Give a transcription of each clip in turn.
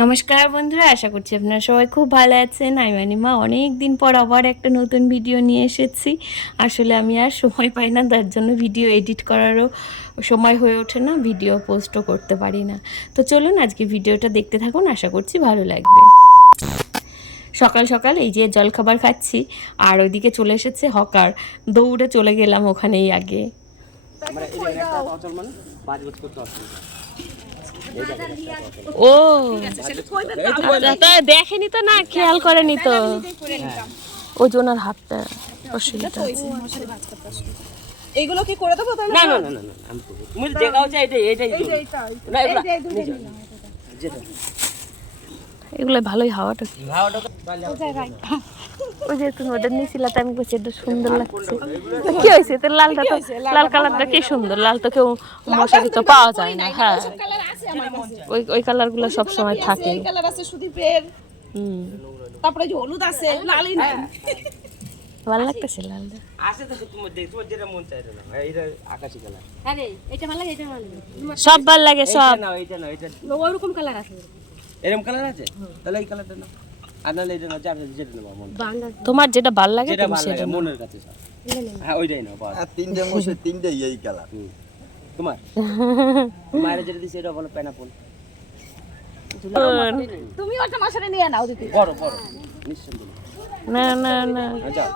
নমস্কার বন্ধুরা, আশা করছি আপনারা সবাই খুব ভালো আছেন। আমি অনিমা অনেক দিন পর আবার একটা নতুন ভিডিও নিয়ে এসেছি। আসলে আমি আর সময় পাই না, তার জন্য ভিডিও এডিট করারও সময় হয়ে ওঠে না, ভিডিও পোস্টও করতে পারি না। তো চলুন আজকে ভিডিওটা দেখতে থাকুন, আশা করছি ভালো লাগবে। সকাল সকাল এই যে জলখাবার খাচ্ছি, আর ওইদিকে চলে এসেছে হকার। দৌড়ে চলে গেলাম ওখানেই আগে। ও দেখেনি তো, না খেয়াল করেনি তো, ওই জন্য হাতটা অসুবিধা। এইগুলো কি করে দেবো তাহলে? না না না না না আমি করব। তুমি দেখাও যে এটাই না এগুলা এগুলো ভালোই হাওয়াটা হাওয়াটা ওই যে তুমি ওদের নিয়েছিলা, আমি বলছি এটা সুন্দর লাগছে। কি হয়েছে তোর লালটা? তো লাল কালারটা কি সুন্দর, লাল তো কেউ মশারি তো পাওয়া যায় না। হ্যাঁ, কালার আছে আমার কাছে। ওই ওই কালার গুলো সব সময় থাকে। এই কালার আছে সুদীপের, তারপরে যে হলুদ আছে, লালই নাই। ভালো লাগতেছে লালটা। আছে তো তুমি দেখো তোমার যেটা মন চায় না এইটা আকাশী কালার। আরে এটা ভালো লাগে, এটা ভালো লাগে। সব ভালো লাগে সব। এইটা না এটা ওইরকম কালার আছে। এরকম কালার আছে তাহলে এই কালারটা না আর নালে এটা না যেটা নেবা মন তোমার যেটা ভালো লাগে যেটা তুমি ভালো লাগে সেটা নাও। মনের কাছে সব। হ্যাঁ ওইটাই নাও বাস। আর তিনটে মোষে তিনটে এই কালার। তোমার মায়ের যেটা দিছে এটা বলো পাইনাপল। তুমি ওটা মশারি নিয়ে নাও দিদি। বড় বড় নিশ্চয় না না না, যাও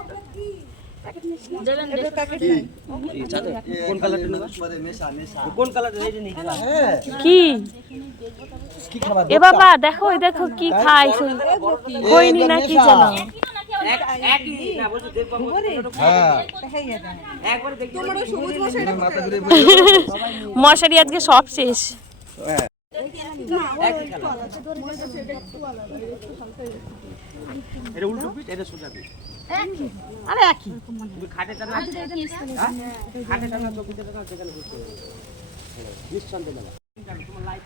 কোন কালারটা নেবা? মেশা মেশা কোন কালারটা এইটা নেই খেলা? কি কি খাবার? এ বাবা দেখো, ওই দেখো কি খাই কইনি না কি জানো। একই না বলছো দেখবা হ্যাঁ একবার দেখি তোমার ওই সবুজ মশারিটা মাথা কোথায়? ঘুরে মশারি আজকে সব শেষ। একই কালার এটা উল্টো পিঠ এটা সোজা পিঠ আরে একই। তুমি খাটে টানা খাটে টানা চকিতে টানা যেখানে বসে নিঃসন্দেহে নেবা তোমার লাইফ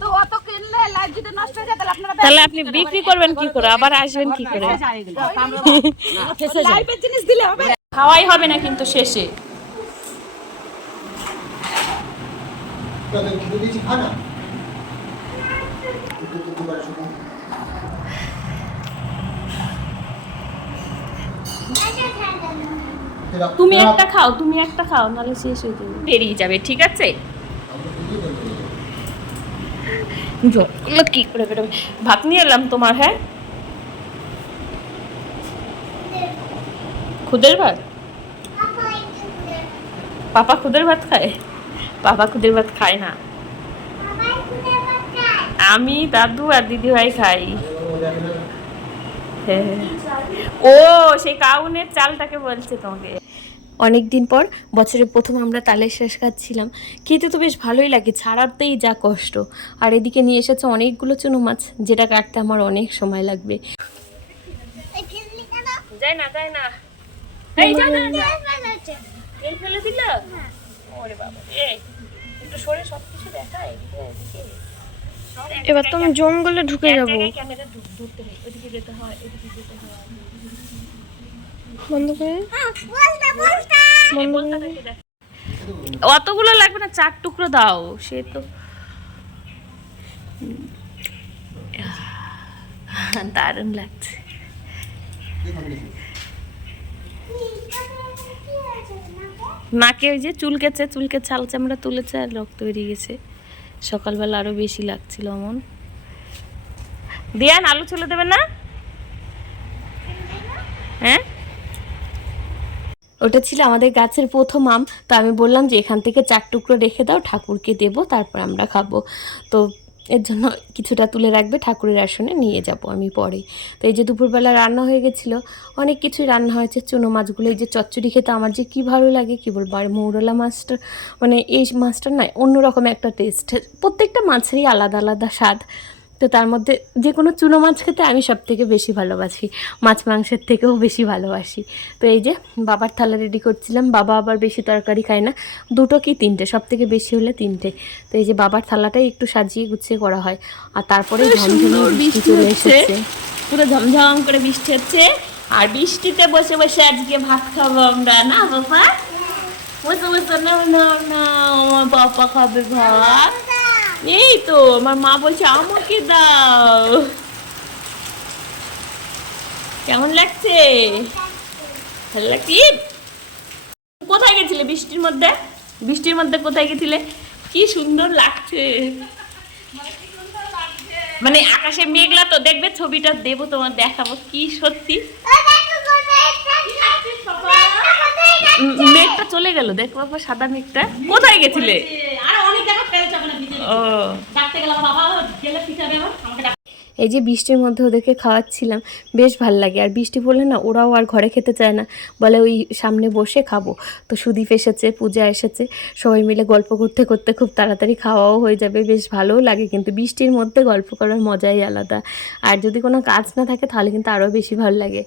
তো অত কিনলে লাইট যদি নষ্ট হয়ে যায় তাহলে আপনারা তাহলে আপনি বিক্রি করবেন কি করে, আবার আসবেন কি করে? লাইভের জিনিস দিলে হবে। খাওয়াই হবে না কিন্তু শেষে। তুমি একটা খাও, তুমি একটা খাও, নাহলে শেষ হয়ে যাবে, বেরিয়ে যাবে। ঠিক আছে, এগুলো কি করে বেরোবে? ভাত নিয়ে এলাম তোমার। হ্যাঁ, খুদের ভাত। পাপা খুদের ভাত খায়? পাপা খুদের ভাত খায় না, আমি দাদু আর দিদি ভাই খাই। হ্যাঁ, ও সেই কাউনের চালটাকে বলছে তোমাকে। অনেকদিন পর বছরের প্রথম আমরা তালের শ্বাস খাচ্ছিলাম, খেতে তো বেশ ভালোই লাগে, ছাড়াতেই যা কষ্ট। আর এদিকে নিয়ে এসেছে অনেকগুলো চুনো মাছ, যেটা কাটতে আমার অনেক সময় লাগবে। যায় না যায় না, এই যা না যা, তেল ফেলে দিল। ওরে বাবা, এই একটু সরে সবকিছু দেখা, এদিকে এদিকে। এবার তো আমি জঙ্গলে ঢুকে যাব। ক্যামেরা ধরতে হয়, ওদিকে যেতে হয়, এদিকে যেতে হয়। বন্ধ করে অতগুলো লাগবে না, 4 টুকরো দাও। সে তো দারুণ লাগছে। নাকে ওই যে চুলকেছে, ছাল চামড়া তুলেছে আর রক্ত বেরিয়ে গেছে। সকালবেলা আরো বেশি লাগছিল এমন। দিয়ান আলু ছুলে দেবে না? হ্যাঁ, ওটা ছিল আমাদের গাছের প্রথম আম। তো আমি বললাম যে এখান থেকে 4 টুকরো রেখে দাও, ঠাকুরকে দেবো, তারপর আমরা খাবো। তো এর জন্য কিছুটা তুলে রাখবে, ঠাকুরের আসনে নিয়ে যাব আমি পরে। তো এই যে দুপুরবেলা রান্না হয়ে গেছিলো, অনেক কিছুই রান্না হয়েছে। চুনো মাছগুলো, এই যে চচ্চড়ি খেতে আমার যে কী ভালো লাগে কী বলবো। আর মৌরলা মাছটা, মানে এই মাছটার না অন্যরকম একটা টেস্ট, প্রত্যেকটা মাছেরই আলাদা আলাদা স্বাদ। তো তার মধ্যে যে কোনো চুনো মাছ খেতে আমি সব থেকে বেশি ভালোবাসি, মাছ মাংসের থেকেও বেশি ভালোবাসি। তো এই যে বাবার থালা রেডি করছিলাম। বাবা আবার বেশি তরকারি খায় না, 2 কি 3টে, সব থেকে বেশি হলে 3টে। তো এই যে বাবার থালাটাই একটু সাজিয়ে গুছিয়ে করা হয়। আর তারপরে ঝমঝম বৃষ্টি চলে এসেছে, পুরো ঝমঝম করে বৃষ্টি হচ্ছে। আর বৃষ্টিতে বসে বসে আজকে ভাত খাবো আমরা, না বাবা? বসে বসে না না না, আমার বাবা খাবে ভাত। এই তো আমার মা বলছে আমাকে দাও। কেমন লাগছে? ভালো লাগছে? কোথায় গেছিলে বৃষ্টির মধ্যে? বৃষ্টির মধ্যে কোথায় গেছিলে? কি সুন্দর লাগছে, মানে আকাশে মেঘলা তো, দেখবে ছবিটা দেবো তোমার, দেখাবো কি সত্যি। মেঘটা চলে গেল, দেখো বাবা সাদা মেঘটা। কোথায় গেছিলে? ও এই যে বৃষ্টির মধ্যে ওদেরকে খাওয়াচ্ছিলাম, বেশ ভাল লাগে। আর বৃষ্টি পড়লে না ওরাও আর ঘরে খেতে চায় না, বলে ওই সামনে বসে খাবো। তো সুদীপ এসেছে, পূজা এসেছে, সবাই মিলে গল্প করতে করতে খুব তাড়াতাড়ি খাওয়াও হয়ে যাবে, বেশ ভালোও লাগে। কিন্তু বৃষ্টির মধ্যে গল্প করার মজাই আলাদা। আর যদি কোনো কাজ না থাকে তাহলে কিন্তু আরও বেশি ভালো লাগে।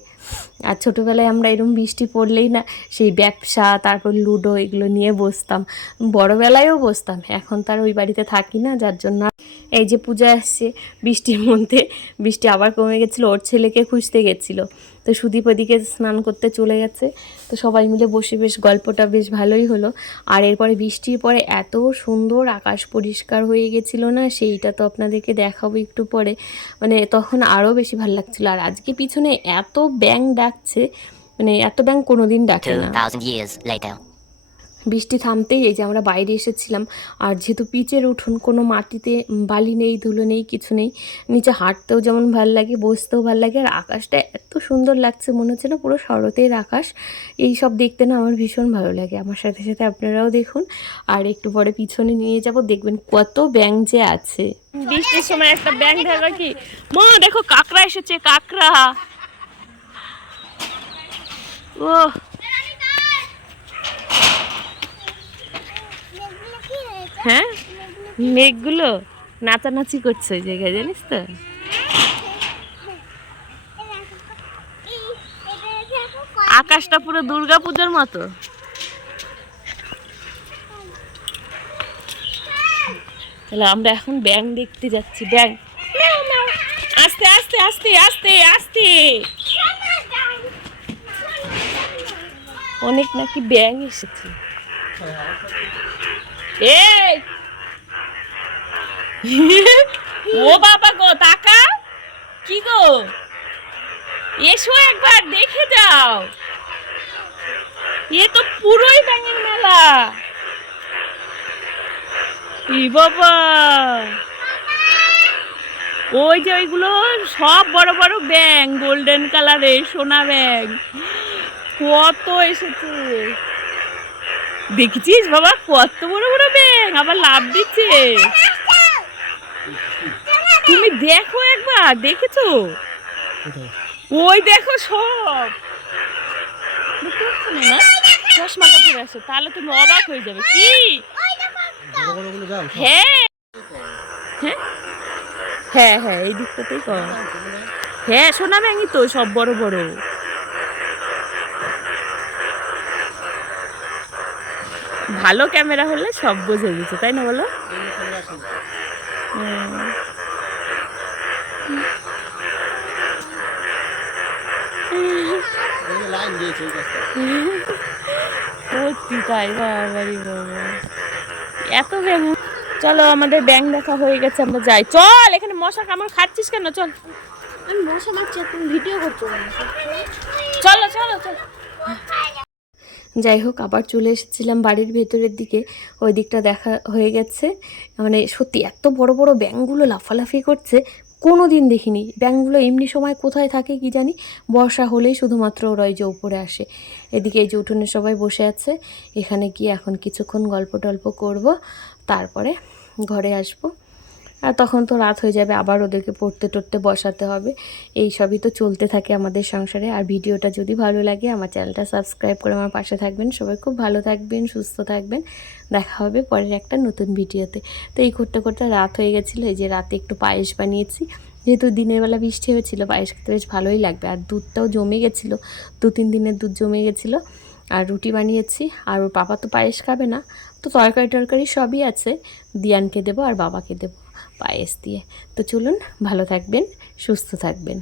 আর ছোটোবেলায় আমরা এরকম বৃষ্টি পড়লেই না সেই ব্যবসা, তারপর লুডো এগুলো নিয়ে বসতাম, বড়োবেলায়ও বসতাম। এখন তার ওই বাড়িতে থাকি না, যার জন্য। এই যে পূজা আসছে বৃষ্টির মধ্যে, বৃষ্টি আবার কমে গেছিলো, ওর ছেলেকে খুঁজতে গেছিলো। তো সুদীপ ওদিকে স্নান করতে চলে গেছে। তো সবাই মিলে বসে বেশ গল্পটা বেশ ভালোই হলো। আর এরপরে বৃষ্টির পরে এত সুন্দর আকাশ পরিষ্কার হয়ে গেছিলো না, সেইটা তো আপনাদেরকে দেখাবো একটু পরে। মানে তখন আরও বেশি ভালো লাগছিলো। আর আজকে পিছনে এত ব্যাঙ ডাকছে, মানে এত ব্যাঙ কোনোদিন ডাকে না। 2000 years later. বৃষ্টি থামতেই এই যে আমরা বাইরে এসেছিলাম। আর যেহেতু পিচের উঠোন, কোনো মাটিতে বালি নেই, ধুলো নেই, কিছু নেই, নিচে হাঁটতেও যেমন ভালো লাগে, বসতেও ভালো লাগে। আর আকাশটা এত সুন্দর লাগছে, মনে হচ্ছে না পুরো শরতের আকাশ। এই সব দেখতে না আমার ভীষণ ভালো লাগে। আমার সাথে সাথে আপনারাও দেখুন। আর একটু পরে পিছনে নিয়ে যাব, দেখবেন কত ব্যাঙ যে আছে। বৃষ্টির সময় একটা ব্যাঙ ধরবা কি মা, দেখো কাঁকড়া এসেছে, কাঁকড়া। ও হ্যাঁ, মেঘগুলো নাচানাচি করছে ওই জায়গায়, জানিস তো। আকাশটা পুরো দুর্গাপূজার মতো। তাহলে আমরা এখন ব্যাঙ দেখতে যাচ্ছি। ব্যাঙ, আস্তে আস্তে আস্তে আস্তে আস্তে, অনেক নাকি ব্যাঙ এসেছে। এই ও বাবা গো, তাকা, কি গো, এসো একবার দেখে যাও। এ তো পুরোই ব্যাঙের মেলা। ই বাবা, ওই যে ওইগুলো সব বড় বড় ব্যাঙ, গোল্ডেন কালারের সোনা ব্যাঙ, কত এসেছে দেখেছিস বাবা, কত বড় বড় ব্যাঙ, আবার লাভ দিচ্ছে। তুমি দেখো একবার, দেখেছো? ওই দেখো সব, না চশমাটা পরে আসো, তাহলে তুমি অবাক হয়ে যাবে। কি হ্যাঁ হ্যাঁ হ্যাঁ হ্যাঁ, এই দিকটাতেই কর। হ্যাঁ সোনা ব্যাঙই তো সব বড় বড়। ভালো ক্যামেরা হলে সব বোঝা গেছে, তাই না বলো? তাই বাবারি বাবা, এত ব্যাঙ। চলো আমাদের ব্যাঙ দেখা হয়ে গেছে, আমরা যাই। চল, এখানে মশা কামড় খাচ্ছিস কেন? চল, আমি মশা মারছি, তুমি ভিডিও করছো। চলো চলো চলো। যাই হোক, আবার চলে এসেছিলাম বাড়ির ভেতরের দিকে। ওই দিকটা দেখা হয়ে গেছে। মানে সত্যি এত বড় বড় ব্যাঙগুলো লাফালাফি করছে, কোনো দিন দেখিনি। ব্যাঙগুলো এমনি সময় কোথায় থাকে কি জানি, বর্ষা হলেই শুধুমাত্র ওরা ওই যে উপরে আসে। এদিকে এই যে উঠোনে সবাই বসে আছে, এখানে গিয়ে এখন কিছুক্ষণ গল্প টল্প করবো, তারপরে ঘরে আসবো। আর তখন তো রাত হয়ে যাবে, আবার ওদেরকে পড়তে টড়তে বসাতে হবে। এই সবই তো চলতে থাকে আমাদের সংসারে। আর ভিডিওটা যদি ভালো লাগে আমার চ্যানেলটা সাবস্ক্রাইব করে আমার পাশে থাকবেন। সবাই খুব ভালো থাকবেন, সুস্থ থাকবেন। দেখা হবে পরের একটা নতুন ভিডিওতে। তো এই করতে করতে রাত হয়ে গেছিলো। এই যে রাতে একটু পায়েস বানিয়েছি, যেহেতু দিনের বেলা বৃষ্টি হয়েছিল, পায়েস খেতে বেশ ভালোই লাগবে। আর দুধটাও জমে গেছিলো, 2-3 দিনের দুধ জমে গেছিলো। আর রুটি বানিয়েছি। আর ওর পাপা তো পায়েস খাবে না, তো তরকারি টরকারি সবই আছে, দিয়ানকে দেবো আর বাবাকে দেবো পায়েস দিয়ে। তো চলুন, ভালো থাকবেন, সুস্থ থাকবেন।